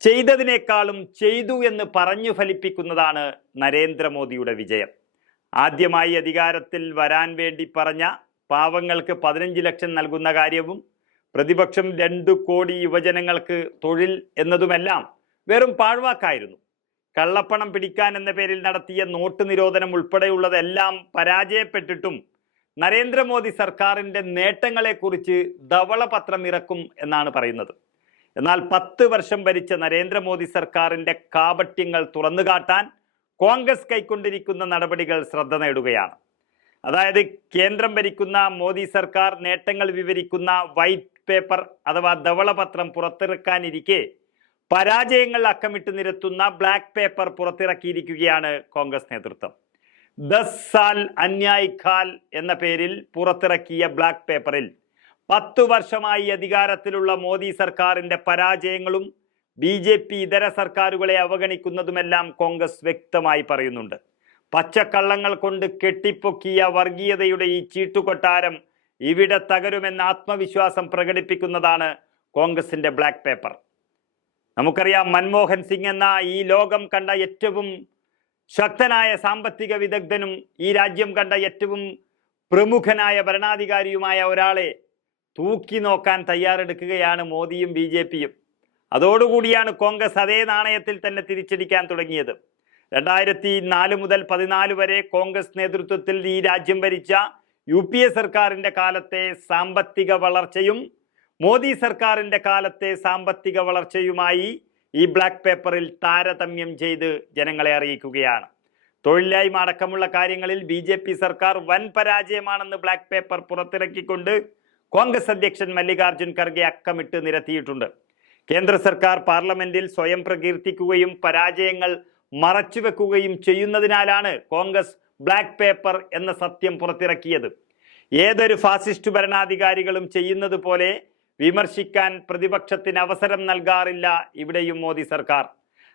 ചെയ്തതിനേക്കാളും ചെയ്തു എന്ന് പറഞ്ഞു ഫലിപ്പിക്കുന്നതാണ് നരേന്ദ്രമോദിയുടെ വിജയം. ആദ്യമായി അധികാരത്തിൽ വരാൻ വേണ്ടി പറഞ്ഞ പാവങ്ങൾക്ക് പതിനഞ്ച് ലക്ഷം നൽകുന്ന കാര്യവും പ്രതിപക്ഷം രണ്ടു കോടി യുവജനങ്ങൾക്ക് തൊഴിൽ എന്നതുമെല്ലാം വെറും പാഴ്വാക്കായിരുന്നു. കള്ളപ്പണം പിടിക്കാൻ എന്ന പേരിൽ നടത്തിയ നോട്ട് നിരോധനം ഉൾപ്പെടെയുള്ളതെല്ലാം പരാജയപ്പെട്ടിട്ടും നരേന്ദ്രമോദി സർക്കാരിന്റെ നേട്ടങ്ങളെക്കുറിച്ച് ധവളപത്രം ഇറക്കും എന്നാണ് പറയുന്നത്. എന്നാൽ പത്ത് വർഷം ഭരിച്ച നരേന്ദ്രമോദി സർക്കാരിന്റെ കാപട്യങ്ങൾ തുറന്നുകാട്ടാൻ കോൺഗ്രസ് കൈക്കൊണ്ടിരിക്കുന്ന നടപടികൾ ശ്രദ്ധ നേടുകയാണ്. അതായത് കേന്ദ്രം ഭരിക്കുന്ന മോദി സർക്കാർ നേട്ടങ്ങൾ വിവരിക്കുന്ന വൈറ്റ് പേപ്പർ അഥവാ ധവളപത്രം പുറത്തിറക്കാനിരിക്കെ പരാജയങ്ങൾ അക്കമിട്ട് നിരത്തുന്ന ബ്ലാക്ക് പേപ്പർ പുറത്തിറക്കിയിരിക്കുകയാണ് കോൺഗ്രസ് നേതൃത്വം. ദസ് സാൽ അന്യായ് ഖാൽ എന്ന പേരിൽ പുറത്തിറക്കിയ ബ്ലാക്ക് പേപ്പറിൽ പത്തു വർഷമായി അധികാരത്തിലുള്ള മോദി സർക്കാരിന്റെ പരാജയങ്ങളും ബി ജെ പി ഇതര സർക്കാരുകളെ അവഗണിക്കുന്നതുമെല്ലാം കോൺഗ്രസ് വ്യക്തമായി പറയുന്നുണ്ട്. പച്ചക്കള്ളങ്ങൾ കൊണ്ട് കെട്ടിപ്പൊക്കിയ വർഗീയതയുടെ ഈ ചീട്ടുകൊട്ടാരം ഇവിടെ തകരുമെന്ന ആത്മവിശ്വാസം പ്രകടിപ്പിക്കുന്നതാണ് കോൺഗ്രസിന്റെ ബ്ലാക്ക് പേപ്പർ. നമുക്കറിയാം മൻമോഹൻ സിംഗ് എന്ന ഈ ലോകം കണ്ട ഏറ്റവും ശക്തനായ സാമ്പത്തിക വിദഗ്ധനും ഈ രാജ്യം കണ്ട ഏറ്റവും പ്രമുഖനായ ഭരണാധികാരിയുമായ ഒരാളെ തൂക്കി നോക്കാൻ തയ്യാറെടുക്കുകയാണ് മോദിയും ബി ജെ പിയും. അതോടുകൂടിയാണ് കോൺഗ്രസ് അതേ നാണയത്തിൽ തന്നെ തിരിച്ചടിക്കാൻ തുടങ്ങിയത്. രണ്ടായിരത്തി നാല് മുതൽ പതിനാല് വരെ കോൺഗ്രസ് നേതൃത്വത്തിൽ ഈ രാജ്യം ഭരിച്ച യു പി എ സർക്കാരിന്റെ കാലത്തെ സാമ്പത്തിക വളർച്ചയും മോദി സർക്കാരിന്റെ കാലത്തെ സാമ്പത്തിക വളർച്ചയുമായി ഈ ബ്ലാക്ക് പേപ്പറിൽ താരതമ്യം ചെയ്ത് ജനങ്ങളെ അറിയിക്കുകയാണ്. തൊഴിലില്ലായ്മ അടക്കമുള്ള കാര്യങ്ങളിൽ ബി സർക്കാർ വൻ പരാജയമാണെന്ന് ബ്ലാക്ക് പേപ്പർ പുറത്തിറക്കിക്കൊണ്ട് കോൺഗ്രസ് അധ്യക്ഷൻ മല്ലികാർജുൻ ഖർഗെ അക്കമിട്ട് നിരത്തിയിട്ടുണ്ട്. കേന്ദ്ര സർക്കാർ പാർലമെന്റിൽ സ്വയം പ്രകീർത്തിക്കുകയും പരാജയങ്ങൾ മറച്ചുവെക്കുകയും ചെയ്യുന്നതിനാലാണ് കോൺഗ്രസ് ബ്ലാക്ക് പേപ്പർ എന്ന സത്യം പുറത്തിറക്കിയത്. ഏതൊരു ഫാസിസ്റ്റ് ഭരണാധികാരികളും ചെയ്യുന്നത് പോലെ വിമർശിക്കാൻ പ്രതിപക്ഷത്തിന് അവസരം നൽകാറില്ല ഇവിടെയും മോദി സർക്കാർ.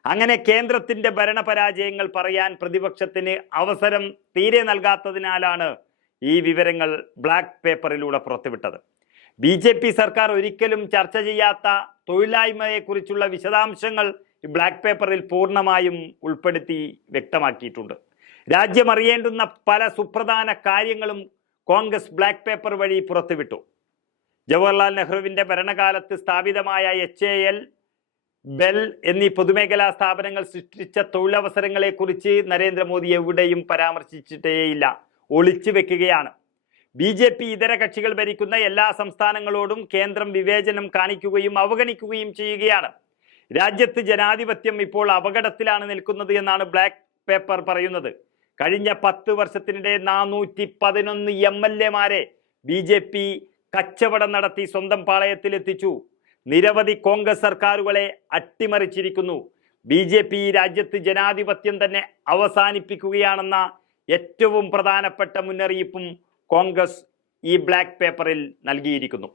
അങ്ങനെ കേന്ദ്രത്തിന്റെ ഭരണപരാജയങ്ങൾ പറയാൻ പ്രതിപക്ഷത്തിന് അവസരം തീരെ നൽകാത്തതിനാലാണ് ഈ വിവരങ്ങൾ ബ്ലാക്ക് പേപ്പറിലൂടെ പുറത്തുവിട്ടത്. ബി ജെ പി സർക്കാർ ഒരിക്കലും ചർച്ച ചെയ്യാത്ത തൊഴിലായ്മയെക്കുറിച്ചുള്ള വിശദാംശങ്ങൾ ഈ ബ്ലാക്ക് പേപ്പറിൽ പൂർണമായും ഉൾപ്പെടുത്തി വ്യക്തമാക്കിയിട്ടുണ്ട്. രാജ്യം അറിയേണ്ടുന്ന പല സുപ്രധാന കാര്യങ്ങളും കോൺഗ്രസ് ബ്ലാക്ക് പേപ്പർ വഴി പുറത്തുവിട്ടു. ജവഹർലാൽ നെഹ്റുവിന്റെ ഭരണകാലത്ത് സ്ഥാപിതമായ എച്ച് എ എൽ ബെൽ എന്നീ പൊതുമേഖലാ സ്ഥാപനങ്ങൾ സൃഷ്ടിച്ച തൊഴിലവസരങ്ങളെക്കുറിച്ച് നരേന്ദ്രമോദി എവിടെയും പരാമർശിച്ചിട്ടേയില്ല. ഒളിച്ചു വെക്കുകയാണ്. ബി ജെ പി ഇതര കക്ഷികൾ ഭരിക്കുന്ന എല്ലാ സംസ്ഥാനങ്ങളോടും കേന്ദ്രം വിവേചനം കാണിക്കുകയും അവഗണിക്കുകയും ചെയ്യുകയാണ്. രാജ്യത്ത് ജനാധിപത്യം ഇപ്പോൾ അപകടത്തിലാണ് നിൽക്കുന്നത് എന്നാണ് ബ്ലാക്ക് പേപ്പർ പറയുന്നത്. കഴിഞ്ഞ പത്ത് വർഷത്തിനിടെ നാനൂറ്റി പതിനൊന്ന് എം എൽ എമാരെ ബി ജെ പി കച്ചവടം നടത്തി സ്വന്തം പാളയത്തിലെത്തിച്ചു നിരവധി കോൺഗ്രസ് സർക്കാരുകളെ അട്ടിമറിച്ചിരിക്കുന്നു. ബി ജെ പി രാജ്യത്ത് ജനാധിപത്യം തന്നെ അവസാനിപ്പിക്കുകയാണെന്ന ഏറ്റവും പ്രധാനപ്പെട്ട മുന്നറിയിപ്പും കോൺഗ്രസ് ഈ ബ്ലാക്ക് പേപ്പറിൽ നൽകിയിരിക്കുന്നു.